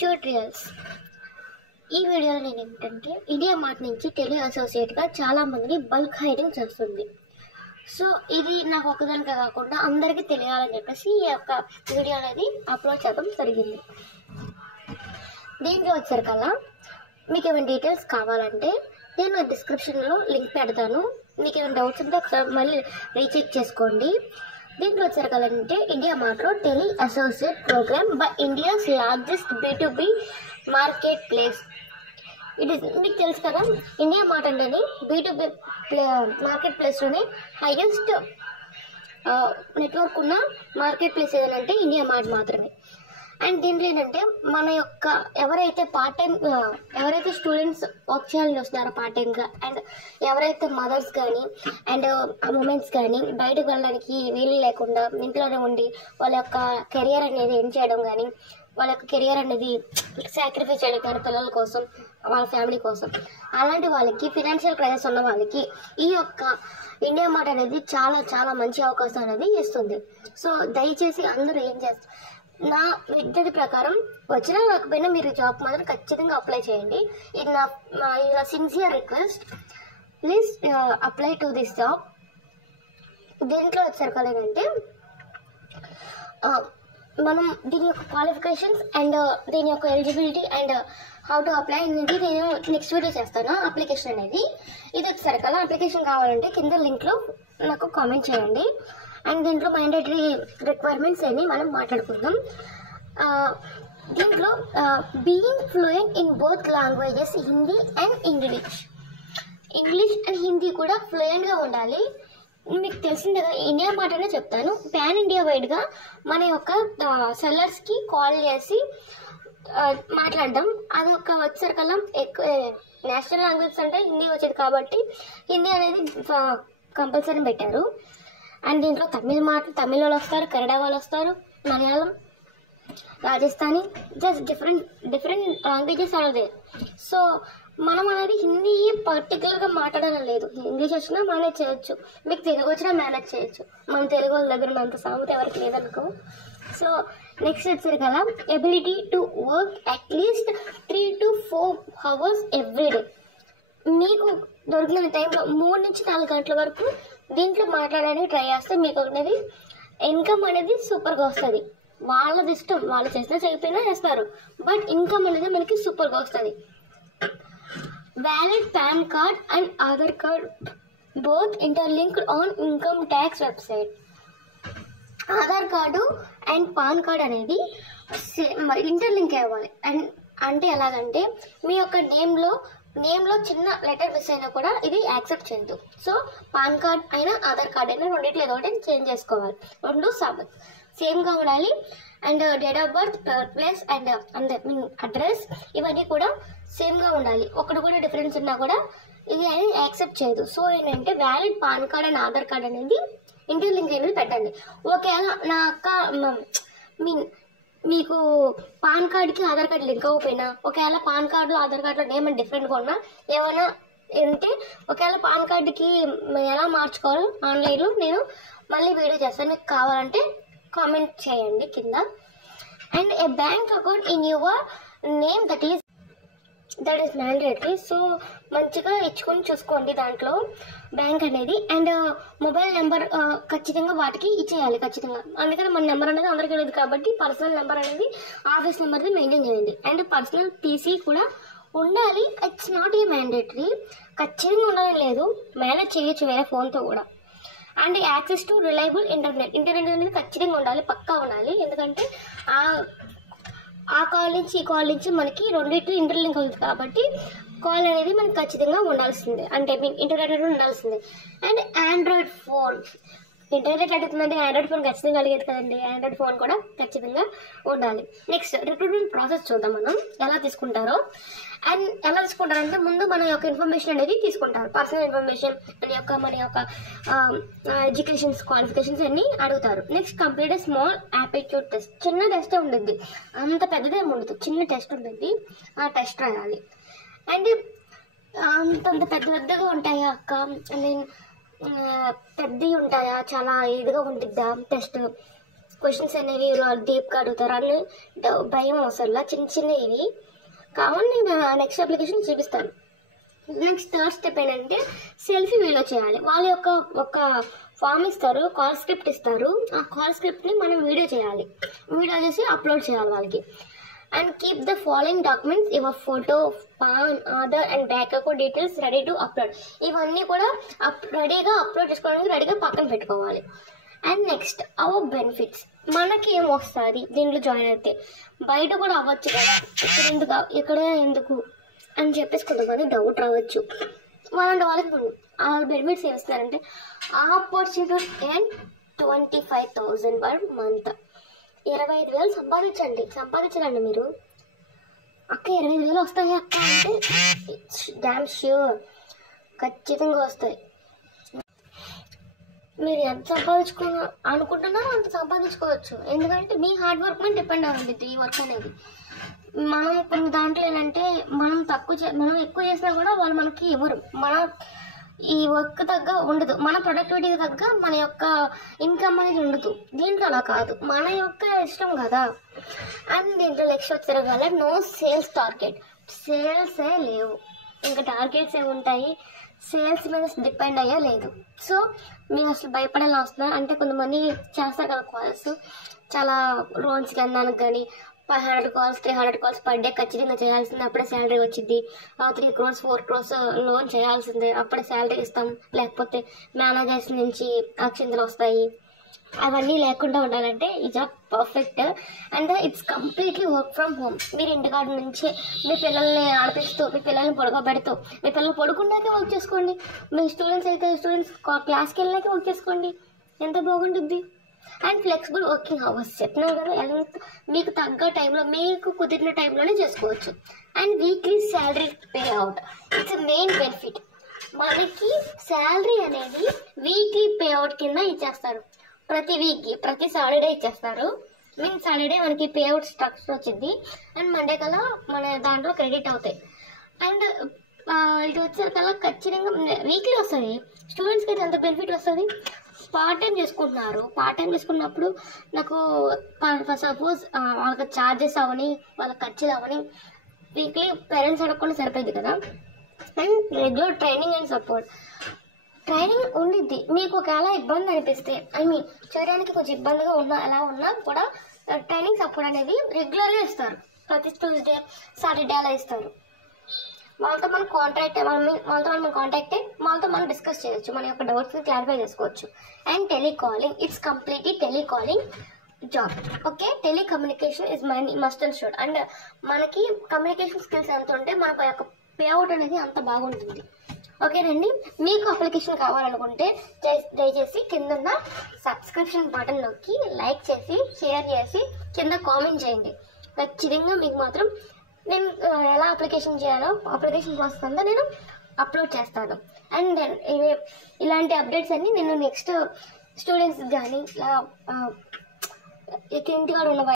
Tutorials. ఈ వీడియోలో నేను ఏంటంటే ఇండియా మార్ట్ నుంచి టెలి అసోసియేట్గా చాలామందిని బల్క్ హైరింగ్ చేస్తుంది. సో ఇది నాకు ఒకదానికే కాకుండా అందరికీ తెలియాలని చెప్పేసి ఈ యొక్క వీడియో అనేది అప్లోడ్ చేయడం జరిగింది. దీంట్లో వచ్చేసరికల్లా మీకు ఏమైనా డీటెయిల్స్ కావాలంటే నేను డిస్క్రిప్షన్లో లింక్ పెడతాను. మీకు ఏమైనా డౌట్స్ ఉంటే ఒకసారి మళ్ళీ రీచెక్ చేసుకోండి. దీంట్లో వచ్చేసరికల్లంటే ఇండియా మార్ట్లో tele associate programme by India's largest B2B market place. ఇది మీకు తెలుసు కదా, ఇండియా మార్ట్ అంటే B2B మార్కెట్ ప్లేస్లోనే హైయెస్ట్ నెట్వర్క్ ఉన్న మార్కెట్ ప్లేస్ ఏదంటే ఇండియా మార్ట్ మాత్రమే. అండ్ దీంట్లో ఏంటంటే మన యొక్క ఎవరైతే స్టూడెంట్స్ వర్క్ చేయాలని వస్తున్నారో పార్ట్ టైంగా, అండ్ ఎవరైతే మదర్స్ కానీ అండ్ ఉమెన్స్ కానీ బయటకు వెళ్ళడానికి వీలు లేకుండా ఇంట్లోనే ఉండి వాళ్ళ యొక్క కెరియర్ అనేది ఎండ్ చేయడం కానీ, వాళ్ళ యొక్క కెరియర్ అనేది సాక్రిఫైస్ చేయడం కానీ పిల్లల కోసం, వాళ్ళ ఫ్యామిలీ కోసం, అలాంటి వాళ్ళకి ఫినాన్షియల్ క్రైసిస్ ఉన్న వాళ్ళకి ఈ యొక్క ఇండియా మార్ట్ అనేది చాలా చాలా మంచి అవకాశం అనేది ఇస్తుంది. సో దయచేసి అందరూ ఏం చేస్తారు, నా విజ్ఞత ప్రకారం వచ్చినా రాకపోయినా మీరు జాబ్ మాత్రం ఖచ్చితంగా అప్లై చేయండి. ఇది నా sincere request. Please apply to this job. దీంట్లో వచ్చేసరికలేదంటే మనం దీని యొక్క క్వాలిఫికేషన్స్ అండ్ దీని యొక్క eligibility and how to apply అనేది నేను నెక్స్ట్ వీడియో చేస్తాను. అప్లికేషన్ అనేది ఇది వచ్చేసరికల్లా అప్లికేషన్ కావాలంటే కింద లింక్లో నాకు కామెంట్ చేయండి. అండ్ దీంట్లో మ్యాండేటరీ రిక్వైర్మెంట్స్ అని మనం మాట్లాడుకుందాం. దీంట్లో being fluent in both languages Hindi and English and Hindi కూడా ఫ్లూయెంట్గా ఉండాలి. మీకు తెలిసిందే కదా, ఇండియా మార్ట్ అనే చెప్తాను. పాన్ ఇండియా వైడ్గా మన యొక్క సెల్లర్స్కి కాల్ చేసి మాట్లాడడం. అది ఒక వచ్చేసరికల్లా ఎక్కువ నేషనల్ లాంగ్వేజ్ అంటే హిందీ వచ్చేది కాబట్టి హిందీ అనేది కంపల్సరీ పెట్టారు. అండ్ దీంట్లో తమిళ వాళ్ళు వస్తారు, కన్నడ వాళ్ళు వస్తారు, Malayalam, Rajasthani, just different languages అనేది. సో మనం అనేది హిందీ పర్టికులర్గా మాట్లాడడం లేదు. ఇంగ్లీష్ వచ్చినా మేనేజ్ చేయొచ్చు, మీకు తెలుగు వచ్చినా మేనేజ్ చేయొచ్చు. మన తెలుగు వాళ్ళ దగ్గర అంత సామెత ఎవరికి లేదనుకో. సో నెక్స్ట్ వచ్చారు కదా, ability to work at least 3 to 4 hours everyday. మీకు దొరికిన టైంలో 3 నుంచి 4 గంటల వరకు దీంట్లో మాట్లాడడానికి ట్రై చేస్తే మీకు అనేది ఇన్కమ్ అనేది సూపర్గా వస్తుంది. వాళ్ళది ఇష్టం, వాళ్ళు చేసినా చేయకపోయినా చేస్తారు, బట్ ఇన్కమ్ అనేది మనకి సూపర్గా వస్తుంది. Valid pan card and Aadhaar card both interlinked on income tax website. Aadhaar card and pan card అనేది ఇంటర్లింక్ అవ్వాలి. అండ్ అంటే ఎలాగంటే మీ యొక్క నేమ్లో చిన్న లెటర్ మిస్ అయినా కూడా ఇది యాక్సెప్ట్ చేయదు. సో పాన్ కార్డ్ అయినా ఆధార్ కార్డ్ అయినా రెండిట్లో ఏదో ఒకటి చేంజ్ చేసుకోవాలి. రెండు సేమ్గా ఉండాలి. And date of birth, place and address ఇవన్నీ కూడా సేమ్గా ఉండాలి. ఒకటి కూడా డిఫరెన్స్ ఉన్నా కూడా ఇది అనేది యాక్సెప్ట్ చేయదు. సో ఏంటంటే valid pan card and Aadhaar card అనేది ఇంటర్లింక్ అనేది పెట్టండి. ఒకవేళ నా అక్క మీకు పాన్ కార్డ్కి ఆధార్ కార్డు లింక్ అవ్వకపోయినా, ఒకవేళ పాన్ కార్డులో ఆధార్ కార్డులో నేమ్ డిఫరెంట్గా ఉన్నా, ఏమైనా అంటే ఒకవేళ పాన్ కార్డుకి ఎలా మార్చుకోవాలో ఆన్లైన్లో నేను మళ్ళీ వీడియో చేస్తాను. మీకు కావాలంటే కామెంట్ చేయండి కింద. And A bank account in your name that is mandatory. So మంచిగా ఇచ్చుకొని చూసుకోండి దాంట్లో బ్యాంక్ అనేది. అండ్ మొబైల్ నెంబర్ ఖచ్చితంగా వాటికి ఇచ్చేయాలి ఖచ్చితంగా. అందుకని మన నెంబర్ అనేది అందరికీ లేదు కాబట్టి పర్సనల్ నెంబర్ అనేది ఆఫీస్ నెంబర్ది మెయింటైన్ చేయండి. అండ్ పర్సనల్ PC కూడా ఉండాలి. ఇట్స్ నాట్ ఏ మ్యాండేటరీ, ఖచ్చితంగా ఉండాలని లేదు, మేనేజ్ చేయొచ్చు వేరే ఫోన్తో కూడా. And access to reliable internet అనేది ఖచ్చితంగా ఉండాలి, పక్కా ఉండాలి. ఎందుకంటే ఆ కాల్ నుంచి ఈ కాల్ నుంచి మనకి రెండింటి ఇంటర్లింక్ అవుతుంది కాబట్టి కాల్ అనేది మనకి ఖచ్చితంగా ఉండాల్సిందే, అంటే ఇంటర్నెట్ అనేది ఉండాల్సిందే. అండ్ ఆండ్రాయిడ్ ఫోన్, ఇంటర్నెట్ అడుగుతుందంటే ఆండ్రాయిడ్ ఫోన్ ఖచ్చితంగా అడిగేది కదండి, ఆండ్రాయిడ్ ఫోన్ కూడా ఖచ్చితంగా ఉండాలి. నెక్స్ట్ రిక్రూట్మెంట్ ప్రాసెస్ చూద్దాం మనం ఎలా తీసుకుంటారో. అండ్ ఎలా తీసుకుంటారంటే ముందు మన యొక్క ఇన్ఫర్మేషన్ అనేది తీసుకుంటారు, పర్సనల్ ఇన్ఫర్మేషన్, మన యొక్క ఎడ్యుకేషన్స్, క్వాలిఫికేషన్స్ అన్నీ అడుగుతారు. Next complete small aptitude test, చిన్న టెస్టే ఉంటుంది, అంత పెద్దదేమి ఉండదు, చిన్న టెస్ట్ ఉంటుంది, ఆ టెస్ట్ రాయాలి. అండ్ అంతంత పెద్దగా ఉంటాయా అక్క, పెద్దవి ఉంటాయా, చాలా ఇదిగా ఉంటుందా టెస్ట్ క్వశ్చన్స్ అనేవి డీప్గా అడుగుతారు అని భయం అవసరంలా, చిన్న చిన్నవి కావాలి. నేను నెక్స్ట్ అప్లికేషన్ చూపిస్తాను. నెక్స్ట్ థర్డ్ స్టెప్ ఏంటంటే సెల్ఫీ వీడియో చేయాలి. వాళ్ళ యొక్క ఒక ఫామ్ ఇస్తారు, కాల్ స్క్రిప్ట్ ఇస్తారు. ఆ కాల్ స్క్రిప్ట్ని మనం వీడియో చేయాలి, వీడియో చేసి అప్లోడ్ చేయాలి వాళ్ళకి. And keep the following documents, your photo, pan, Aadhaar and bank account details ready to upload. ఇవన్నీ కూడా రెడీగా అప్లోడ్ చేసుకోవడానికి రెడీగా పక్కన పెట్టుకోవాలి. అండ్ నెక్స్ట్ అవర్ బెనిఫిట్స్, మనకి ఏం వస్తుంది దీంట్లో జాయిన్ అయితే, బయట కూడా అవ్వచ్చు కదా, ఇక్కడ ఎందుకు అని చెప్పేసి కొంతమంది డౌట్ రావచ్చు. వాళ్ళంటే వాళ్ళకి వాళ్ళ బెనిఫిట్స్ ఏమి ఇస్తారంటే ఆపర్చునిటీ అండ్ 25,000 పర్ మంత్. 25,000 సంపాదించండి మీరు. అక్క 25,000 వస్తాయి అక్క అంటే డామ్ ష్యూర్, ఖచ్చితంగా వస్తాయి. మీరు ఎంత అనుకుంటున్నారో అంత సంపాదించుకోవచ్చు. ఎందుకంటే మీ హార్డ్ వర్క్ మీద డిపెండ్ అవ్వండి ఈ వర్క్ అనేది. మనం కొన్ని దాంట్లో ఏంటంటే మనం ఎక్కువ చేసినా కూడా వాళ్ళు మనకి ఇవ్వరు. మన ఈ వర్క్ తగ్గ ఉండదు, మన ప్రొడక్టివిటీకి తగ్గ మన యొక్క ఇన్కమ్ అనేది ఉండదు. దీంట్లో అలా కాదు, మన యొక్క ఇష్టం కదా. అండ్ దీంట్లో నెక్స్ట్ వచ్చారు కదా నో సేల్స్ టార్గెట్, సేల్సే లేవు, ఇంకా టార్గెట్స్ ఏమి ఉంటాయి, సేల్స్ మీద డిపెండ్ అయ్యా లేదు. సో మీరు అసలు భయపడేలా వస్తున్నారు అంటే కొంతమంది చేస్తారు కదా కాల్స్, చాలా లోన్స్కి అందడానికి కానీ 500 calls 300 calls పర్ డే ఖచ్చితంగా చేయాల్సిందే, అప్పుడే శాలరీ వచ్చింది. 3 crores 4 crores లోన్ చేయాల్సిందే, అప్పుడే శాలరీ ఇస్తాం, లేకపోతే మేనేజర్స్ నుంచి అక్షింతలు వస్తాయి. అవన్నీ లేకుండా ఉండాలంటే ఈ job perfect. And it's completely work from home. మీరు ఇంటికాడ నుంచి మీ పిల్లల్ని ఆడిపిస్తూ, మీ పిల్లల్ని పడుకోబెడుతూ, మీ పిల్లలు పడుకున్నాకే వర్క్ చేసుకోండి. మీ స్టూడెంట్స్ అయితే స్టూడెంట్స్ క్లాస్కి వెళ్ళాకే వర్క్ చేసుకోండి, ఎంత బాగుంటుంది. అండ్ ఫ్లెక్సిబుల్ వర్కింగ్ అవర్స్ చెప్పినారు కదా, మీకు తగ్గ టైంలో మీకు కుదిరిన టైంలోనే చేసుకోవచ్చు. And weekly salary pay out, it's main benefit. మనకి శాలరీ అనేది వీక్లీ పే అవుట్ కింద ఇచ్చేస్తారు. ప్రతి వీక్కి ప్రతి సాటర్డే ఇచ్చేస్తారు. సాటర్డే మనకి పే అవుట్ స్ట్రక్చర్ వచ్చింది. అండ్ మండే కల్లా మన దాంట్లో క్రెడిట్ అవుతాయి. అండ్ ఇది వచ్చేకల్లా ఖచ్చితంగా వీక్లీ వస్తుంది. స్టూడెంట్స్కి అయితే ఎంత బెనిఫిట్ వస్తుంది, పార్ట్ టైం చేసుకుంటున్నారు. పార్ట్ టైం చేసుకున్నప్పుడు నాకు సపోజ్ వాళ్ళకి ఛార్జెస్ అవని, వాళ్ళ ఖర్చులు అవని వీక్లీ పేరెంట్స్ అడగకుండా సరిపోయింది కదా. And regular training and support, training ఉండిద్ది. మీకు ఒకవేళ ఇబ్బంది అనిపిస్తే, చేయడానికి కొంచెం ఇబ్బందిగా ఎలా ఉన్నా కూడా ట్రైనింగ్ సపోర్ట్ అనేది రెగ్యులర్గా ఇస్తారు. ప్రతి ట్యూస్డే సాటర్డే అలా ఇస్తారు. వాళ్ళతో మనం కాంటాక్ట్ వాళ్ళతో మనం డిస్కస్ చేయొచ్చు, మన యొక్క డౌట్స్ని క్లారిఫై చేసుకోవచ్చు. And telecalling, it's completely telecalling job. Okay, telecommunication is must and should. And మనకి కమ్యూనికేషన్ స్కిల్స్ ఎంత ఉంటే మన యొక్క పేఅవుట్ అనేది అంత బాగుంటుంది. ఓకేనండి, మీకు అప్లికేషన్ కావాలనుకుంటే దయచేసి కింద ఉన్న సబ్స్క్రిప్షన్ బటన్ నొక్కి లైక్ చేసి షేర్ చేసి కింద కామెంట్ చేయండి. ఖచ్చితంగా మీకు మాత్రం నేను ఎలా అప్లికేషన్ చేయాలో అప్లికేషన్ ప్రాసెస్ అంతా నేను అప్లోడ్ చేస్తాను. అండ్ ఇలాంటి అప్డేట్స్ అన్నీ నేను నెక్స్ట్ స్టూడెంట్స్కి కానీ ఇంటికాడ ఉన్న